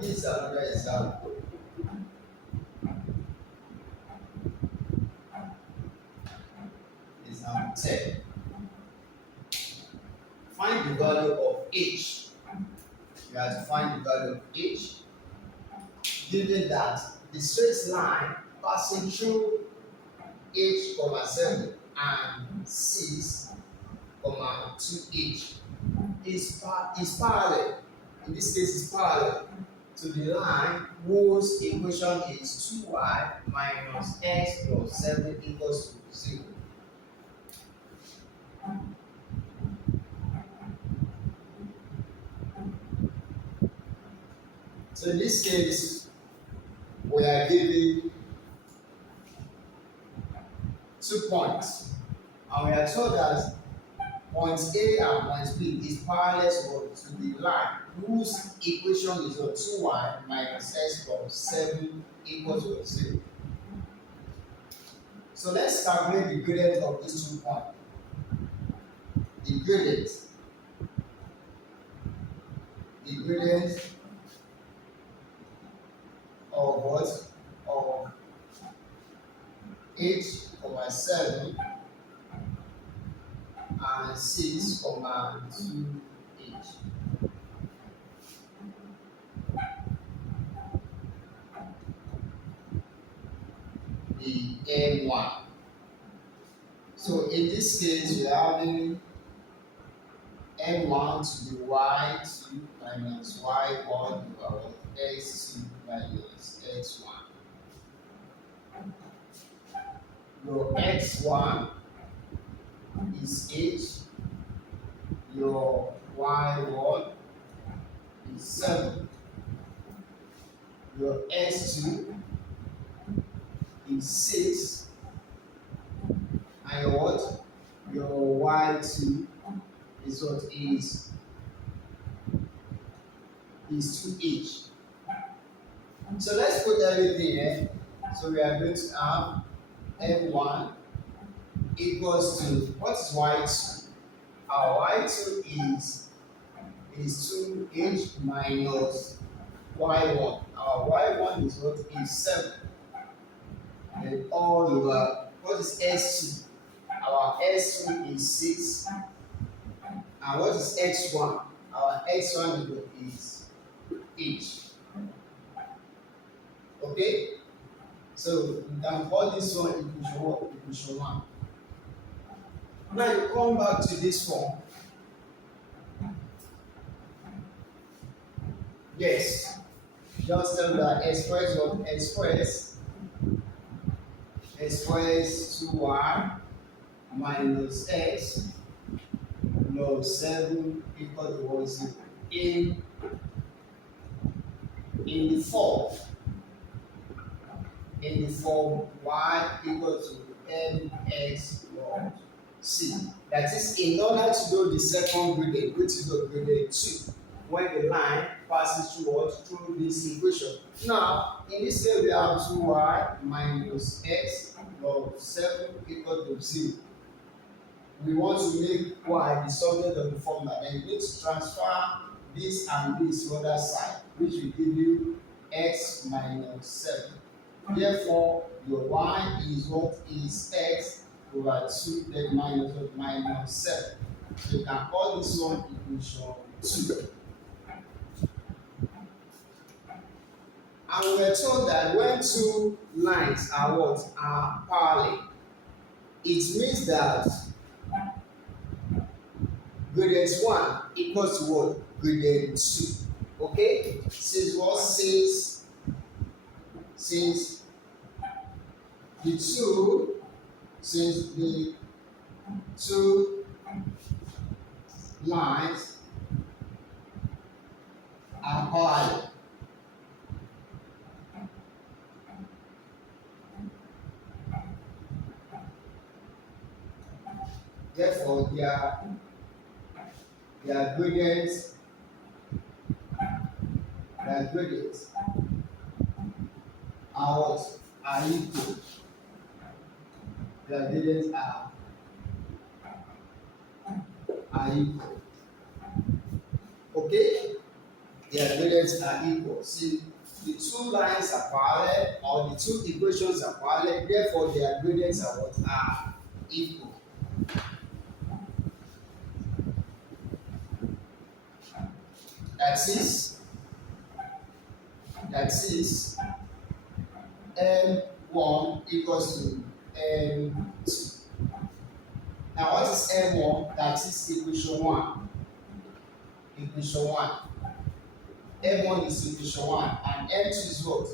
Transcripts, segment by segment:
This is another example. Example 10. Find the value of h. You have to find the value of h, given that the straight line passing through h, 7 and 6, 2h is parallel. In this case, is parallel to the line whose equation is 2y minus x plus 7 equals to 0. So in this case, we are given 2 points, and we are told that point A and point B is parallel to the line whose equation is 2y minus x plus 7 equals to 0. So let's calculate the gradient of these 2 points. The gradient of what? Of h, 7 and 6, 2h. The M1. So in this case, we are having M1 to be y2 minus y1 over x2 minus x1. Your x1 is h, your y1 is 7, your x2 is 6, and your what? Your y2 is what? Is 2h. So let's put everything here. So we are going to have m1 equals to, what is y2? Our y2 is 2h minus y1. Our y1 is what? Is 7. And all over, what is s2? Our s2 is 6. And what is x1? Our x1 is h. Okay? So we can call this one equation what? Equation 1. Now you come back to this form. Yes. Just tell that express what? Express 2y minus x plus 7 equal to 1 0. In the form y equal to mx plus c. That is, in order to do the second gradient, which is the gradient 2, when the line passes through what? Through this equation. Now, in this case, we have 2y minus x plus 7 equal to 0. We want to make y the subject of the formula. Then you need to transfer this and this to the other side, which will give you x minus 7. Therefore, your y is what? Is x over 2 then minus 7. So you can call this one equation 2. And we were told that when two lines are what? Are parallel, it means that gradient 1 equals to what? Gradient 2. Okay? Since what? Since the two lines are parallel, therefore their gradients are what? Are equal. Their gradients are equal. Okay? their gradients are equal. See, the two lines are parallel or the two equations are parallel, therefore their gradients are what are equal. That is M1 equals to M2. Now what is M1? That is equation 1. Equation 1. M1 is equation 1 and M2 is what?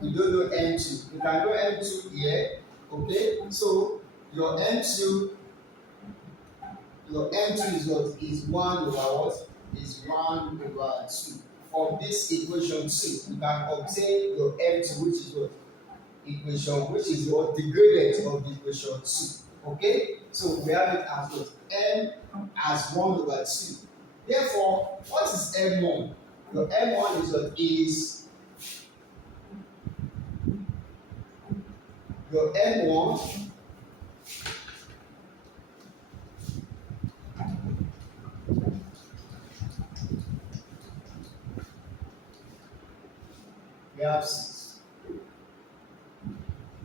We don't know M2. You can know M2 here. Okay? So your M2 is what? Is 1 over what? Is 1 over 2. From this equation 2, you can obtain your M2, which is what? Which is what? The gradient of the equation 2. Okay? So we have it as what? M as 1 over 2. Therefore, what is M1? Your M1 is what? Is your M1 we have 6.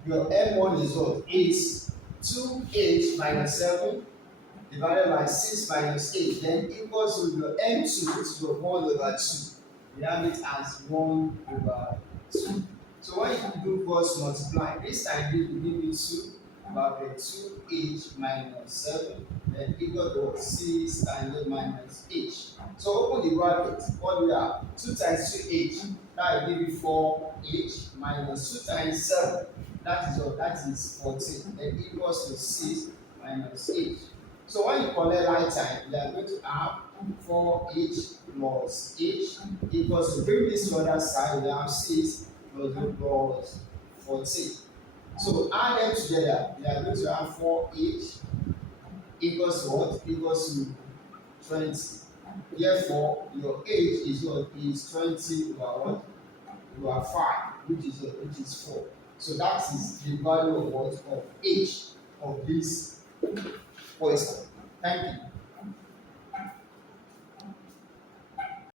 Your M1 is what? Is 2h minus 7 divided by 6 minus 8. Then equals to your M2, which is your 1 over 2. We have it as 1 over 2. So when you do cross multiply, this time you give me 2 about 2h minus 7, then equal to what? 6 times minus h. So open the bracket. What do we have? 2 times 2h. That will give you 4h minus 2 times 7. That is what? That is 14. Then equals to 6 minus h. So when you collect right time, you are going to have 4h plus h equals to, bring this to the other side, we have 6 plus 14. So add them together, we are going to have 4h equals to what? Equals to 20. Therefore, your h is what? Is 20 over what? Over 5, which is 4. So that is the value of what? Of h of this question. Thank you.